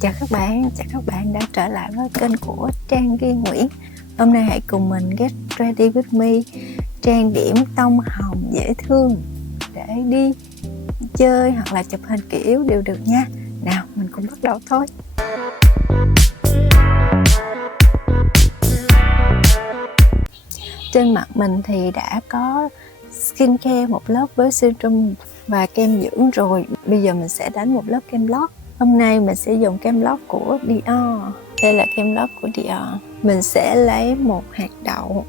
chào các bạn đã trở lại với kênh của Trang Ghi Nguyễn. Hôm nay hãy cùng mình get ready with me, trang điểm tông hồng dễ thương để đi chơi hoặc là chụp hình kiểu đều được nha. Nào, mình cùng bắt đầu thôi. Trên mặt mình thì đã có skincare một lớp với serum và kem dưỡng rồi. Bây giờ mình sẽ đánh một lớp kem lót. Hôm nay mình sẽ dùng kem lót của Dior. Đây là kem lót của Dior. Mình sẽ lấy một hạt đậu,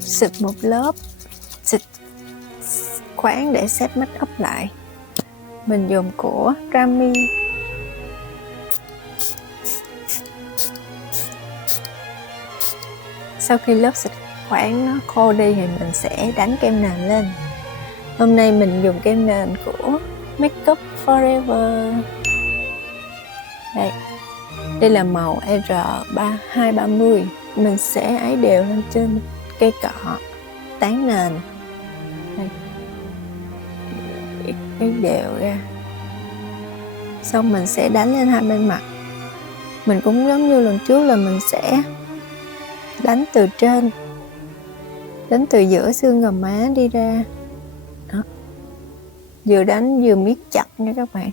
xịt một lớp xịt khoáng để set make up lại. Mình dùng của Rami. Sau khi lớp xịt khoáng nó khô đi thì mình sẽ đánh kem nền lên. Hôm nay mình dùng kem nền của Makeup Forever. Đây là màu R230. Mình sẽ ấy đều lên trên cây cọ, tán nền. Ấy đều ra. Xong mình sẽ đánh lên hai bên mặt. Mình cũng giống như lần trước là mình sẽ đánh từ trên, đánh từ giữa xương gò má đi ra. Đó. Vừa đánh vừa miết chặt nha các bạn.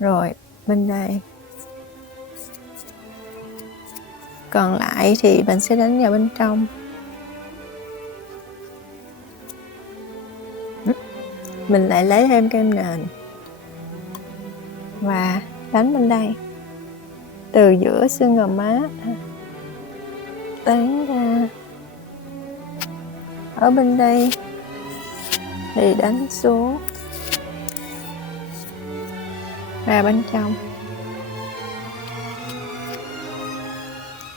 Rồi bên đây. Còn lại thì mình sẽ đánh vào bên trong. Mình lại lấy thêm kem nền và đánh bên đây, từ giữa xương gò má tán ra. Ở bên đây thì đánh xuống ra bên trong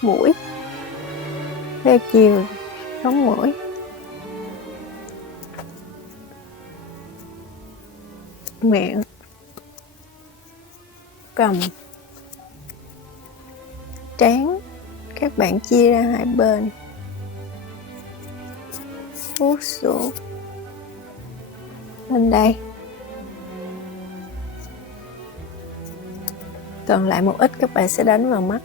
mũi, theo chiều sống mũi. Miệng, cằm, trán, các bạn chia ra hai bên, vuốt xuống bên đây. Còn lại một ít các bạn sẽ đánh vào mắt.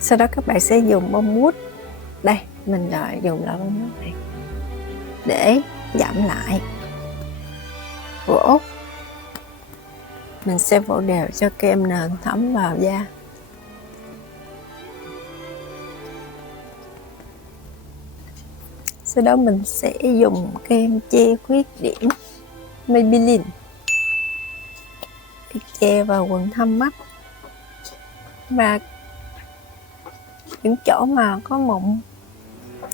Sau đó các bạn sẽ dùng bông mút. Đây, mình lại dùng lại bông mút này để giảm lại. Vỗ. Mình sẽ vỗ đều cho kem nền thấm vào da. Sau đó mình sẽ dùng kem che khuyết điểm Maybelline để che vào quầng thâm mắt và những chỗ mà có mụn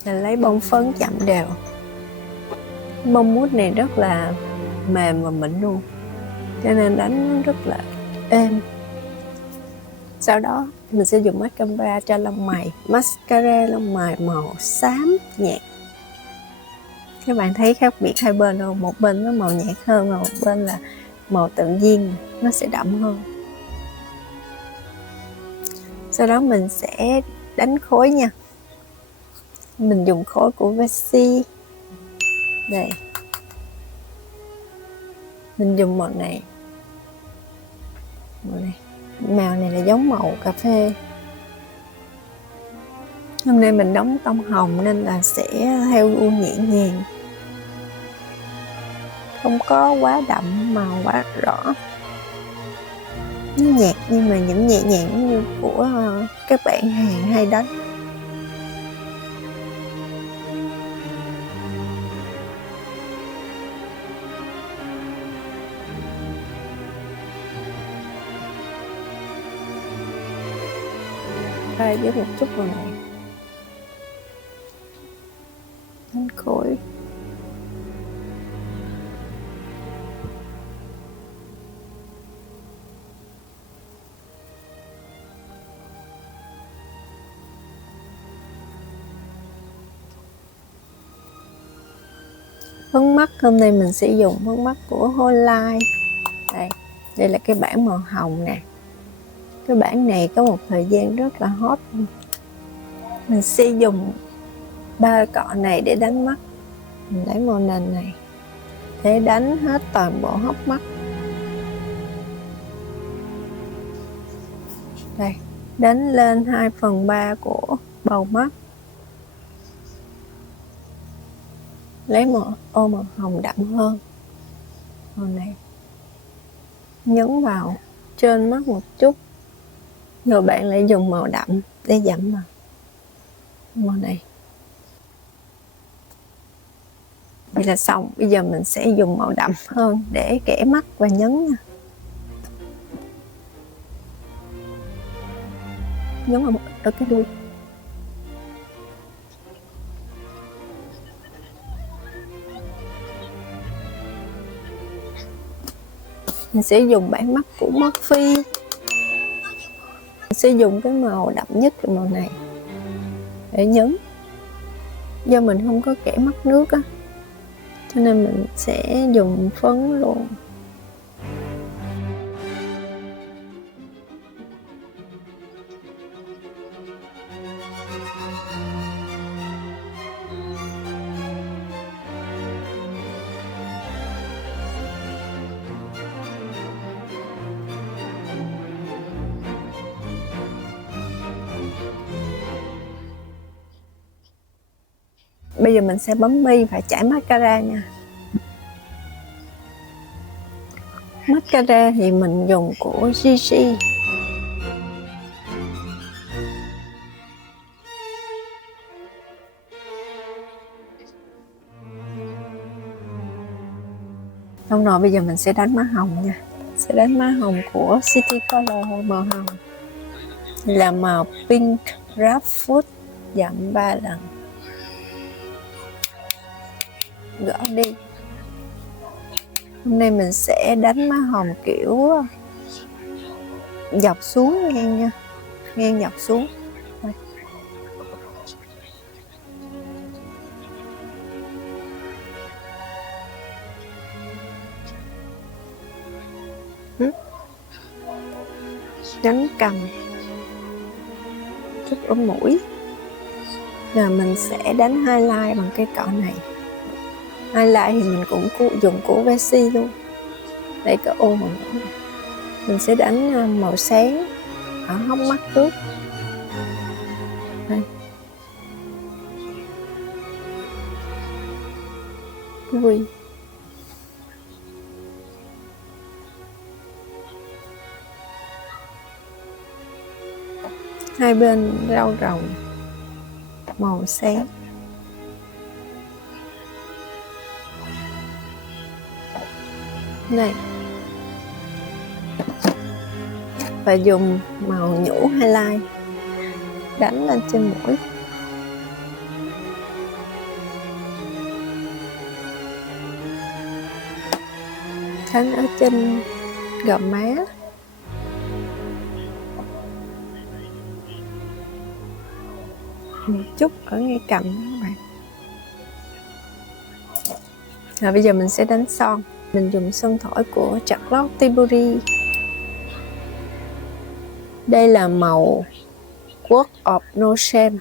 là lấy bông phấn chậm đều. Bông mút này rất là mềm và mịn luôn, cho nên đánh nó rất là êm. Sau đó mình sẽ dùng mascara cho lông mày. Mascara lông mày màu xám nhạt. Các bạn thấy khác biệt hai bên không? Một bên nó màu nhạt hơn và một bên là màu tự nhiên, nó sẽ đậm hơn. Sau đó mình sẽ đánh khối nha. Mình dùng khối của Vessi. Đây. Mình dùng màu này. Màu này là giống màu cà phê. Hôm nay mình đóng tông hồng nên là sẽ theo gu nhẹ nhàng, không có quá đậm màu quá rõ. Nó nhạt nhưng mà những nhẹ nhàng như của các bạn Hàn hay đánh. Đây với một chút vào này. Đánh khối. Phấn mắt hôm nay mình sẽ dùng phấn mắt của Hollight. Đây là cái bảng màu hồng nè. Cái bảng này có một thời gian rất là hot. Mình sẽ dùng 3 cọ này để đánh mắt. Mình lấy màu nền này để đánh hết toàn bộ hốc mắt. Đây, đánh lên 2/3 của bầu mắt. Lấy ô màu hồng đậm hơn, màu này nhấn vào trên mắt một chút, rồi bạn lại dùng màu đậm để dặm vào màu này. Vậy là xong. Bây giờ mình sẽ dùng màu đậm hơn để kẻ mắt và nhấn nha. Nhấn vào ở cái đuôi. Mình sẽ dùng bản mắt của Morphe. Mình sẽ dùng cái màu đậm nhất là màu này để nhấn. Do mình không có kẻ mắt nước á, cho nên mình sẽ dùng phấn luôn. Bây giờ mình sẽ bấm mi và chải mascara nha. Mascara thì mình dùng của Gigi. Xong rồi bây giờ mình sẽ đánh má hồng nha. Sẽ đánh má hồng của City Color màu hồng. Là màu Pink Grapefruit, dặm 3 lần. Gõ đi. Hôm nay mình sẽ đánh má hồng kiểu dọc xuống ngang nha. Ngang dọc xuống. Đây. Đánh cầm. Chút ở mũi. Rồi mình sẽ đánh highlight bằng cây cọ này. Highlight thì mình cũng dùng của Vessi luôn. Đây cái ô màu này. Mình sẽ đánh màu sáng ở hốc mắt trước. Đây. Vui. Hai bên rau rồng màu sáng. Này. Và dùng màu nhũ highlight đánh lên trên mũi. Đánh ở trên gò má. Một chút ở ngay cằm các bạn. Rồi bây giờ mình sẽ đánh son. Mình dùng son thổi của Charlotte Tilbury. Đây là màu Work of No Shame.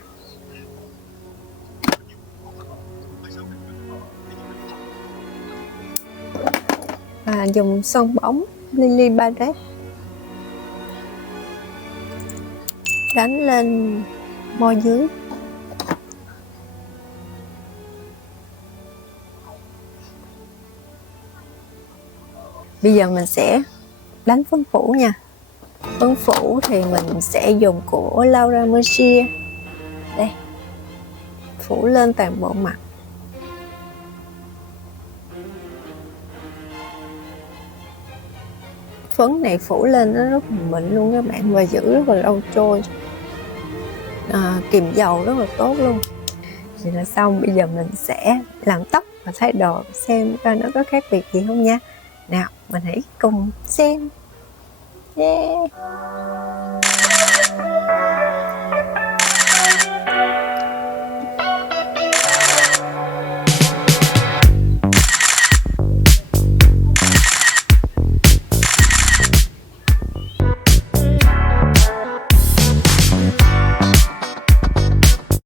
Và dùng son bóng Lily Barrett. Đánh lên môi dưới. Bây giờ mình sẽ đánh phấn phủ nha. Phấn phủ thì mình sẽ dùng của Laura Mercier. Đây. Phủ lên toàn bộ mặt. Phấn này phủ lên nó rất là mịn luôn các bạn, và giữ rất là lâu trôi. Kìm dầu rất là tốt luôn. Vậy là xong. Bây giờ mình sẽ làm tóc và thay đồ xem coi nó có khác biệt gì không nha. Nào, mình hãy cùng xem. Yeah.